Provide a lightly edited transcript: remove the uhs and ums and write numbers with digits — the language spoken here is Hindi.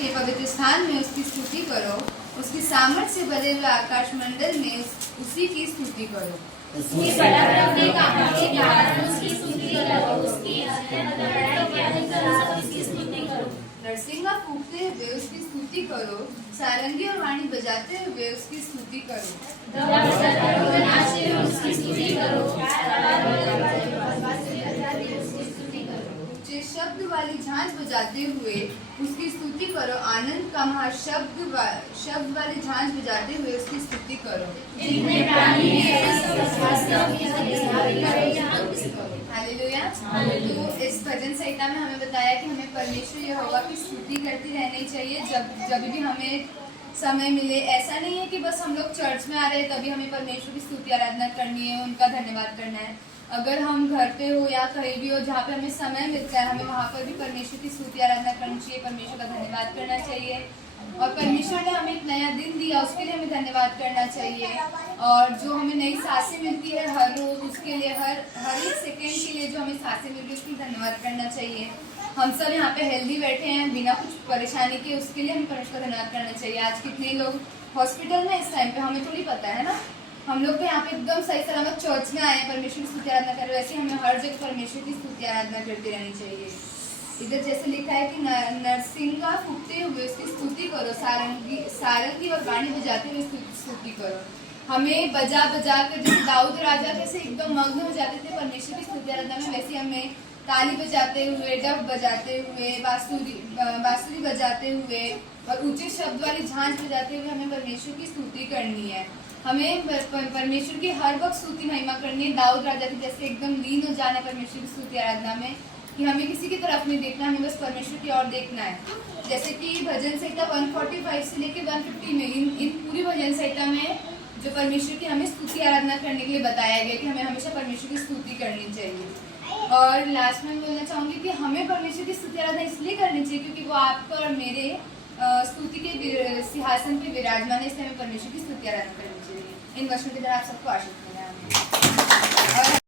के पवित्र स्थान में उसकी स्तुति करो, उसकी सामर्थ से भरे हुए आकाश मंडल में उसी की स्तुति करो। उसकी पराक्रम के कामों के कारण उसकी स्तुति करो, उसकी अत्यंत बड़ाई के अनुसार उसकी स्तुति करो। नरसिंगा फूंकते हुए उसकी स्तुति करो, सारंगी और वाणी बजाते हुए उसकी स्तुति करो। नाचते हुए उसकी स्तुति करो, ऊंचे शब्द वाली झांझ बजाते हुए उसकी स्तुति करो, आनंद का शब्द वाली झांझ बजाते हुए उसकी स्तुति करो। जितने प्राणी हैं सब हालेलुया। तो इस भजन संहिता में हमें बताया कि हमें परमेश्वर यहोवा की स्तुति करती रहनी चाहिए जब भी हमें समय मिले। ऐसा नहीं है कि बस हम लोग चर्च में आ रहे हैं तभी हमें परमेश्वर की स्तुति आराधना करनी है, उनका धन्यवाद करना है। अगर हम घर पे हो या कहीं भी हो जहाँ पे हमें समय मिलता है, हमें वहाँ पर भी परमेश्वर की स्तुति आराधना करनी चाहिए, परमेश्वर का धन्यवाद करना चाहिए। और परमेश्वर ने हमें एक नया दिन दिया, उसके लिए हमें धन्यवाद करना चाहिए। और जो हमें नई सांसें मिलती है हर रोज, उसके लिए हर एक सेकेंड के लिए जो हमें सांसें मिल रही है उसके लिए धन्यवाद करना चाहिए। हम सब यहाँ पे हेल्दी बैठे हैं बिना कुछ परेशानी के, उसके लिए हमें परमेश्वर का धन्यवाद करना चाहिए। आज कितने लोग हॉस्पिटल में इस टाइम पे, हमें थोड़ी पता है ना, हम लोग तो यहाँ पे एकदम सही सलामत चर्च में आए हैं, परमेश्वर की स्तुति आराधना कर रहे हैं। वैसे हमें हर जगह परमेश्वर की स्तुति आराधना करती रहनी चाहिए। इधर जैसे लिखा है कि नरसिंगा फूंकते हुए उसकी स्तुति करो, सारंगी और वाणी बजाते हुए स्तुति करो। हमें बजा कर जैसे दाऊद राजा कैसे एकदम मग्न हो जाते थे परमेश्वर की स्तुति आराधना में, वैसे हमें ताली बजाते हुए, डफ बजाते हुए, बांसुरी बजाते हुए और ऊंचे शब्द वाली झांझ बजाते हुए हमें परमेश्वर की स्तुति करनी है। हमें परमेश्वर की हर वक्त स्तुति महिमा करनी है। दाऊद राजा की जैसे एकदम लीन हो जाना परमेश्वर की स्तुति आराधना में, कि हमें किसी की तरफ नहीं देखना, हमें बस परमेश्वर की ओर देखना है। जैसे कि भजन संहिता 145 से लेकर 150 में इन पूरी भजन संहिता में जो परमेश्वर की हमें स्तुति आराधना करने के लिए बताया गया कि हमें हमेशा परमेश्वर की स्तुति करनी चाहिए। और लास्ट में बोलना चाहूंगी कि हमें परमेश्वर की स्तुति आराधना इसलिए करनी चाहिए क्योंकि वो आपका और मेरे स्तुति के सिंहासन पे विराजमान है, इसलिए हमें परमेश्वर की स्तुति आराधना करनी चाहिए। इन वचनों के द्वारा आप सबको आशीष मिले।